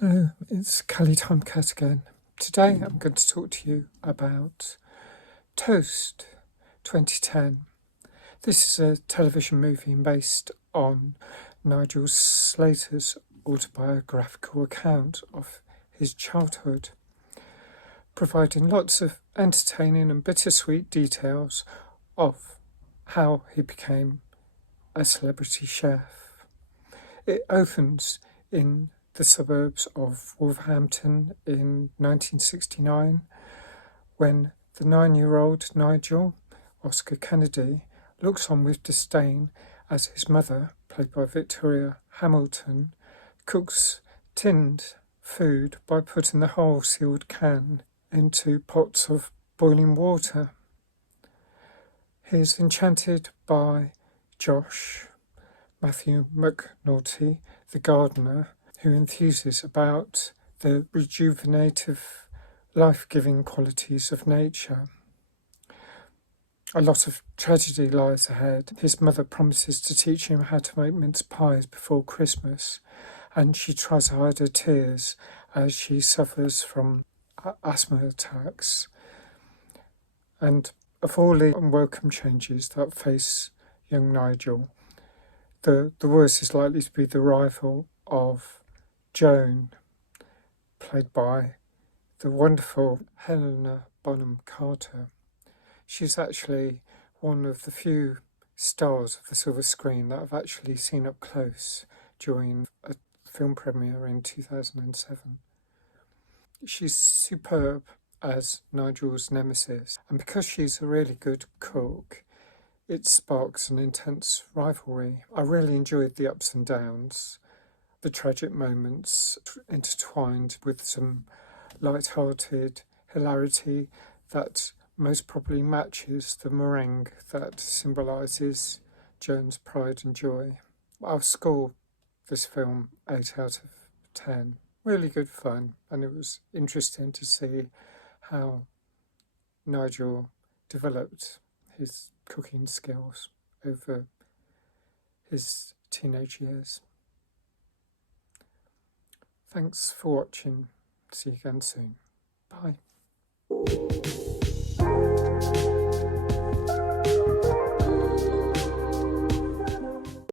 Hello, it's Kelly Tomcat again. Today I'm going to talk to you about Toast 2010. This is a television movie based on Nigel Slater's autobiographical account of his childhood, providing lots of entertaining and bittersweet details of how he became a celebrity chef. It opens in the suburbs of Wolverhampton in 1969, when the 9-year-old Nigel, Oscar Kennedy, looks on with disdain as his mother, played by Victoria Hamilton, cooks tinned food by putting the whole sealed can into pots of boiling water. He is enchanted by Josh, Matthew McNulty, the gardener, who enthuses about the rejuvenative, life-giving qualities of nature. A lot of tragedy lies ahead. His mother promises to teach him how to make mince pies before Christmas, and she tries to hide her tears as she suffers from asthma attacks. And of all the unwelcome changes that face young Nigel, the worst is likely to be the arrival of Joan, played by the wonderful Helena Bonham Carter. She's actually one of the few stars of the silver screen that I've actually seen up close during a film premiere in 2007. She's superb as Nigel's nemesis, and because she's a really good cook, it sparks an intense rivalry. I really enjoyed the ups and downs, the tragic moments intertwined with some light-hearted hilarity that most probably matches the meringue that symbolises Joan's pride and joy. I'll score this film 8 out of 10. Really good fun, and it was interesting to see how Nigel developed his cooking skills over his teenage years. Thanks for watching. See you again soon. Bye.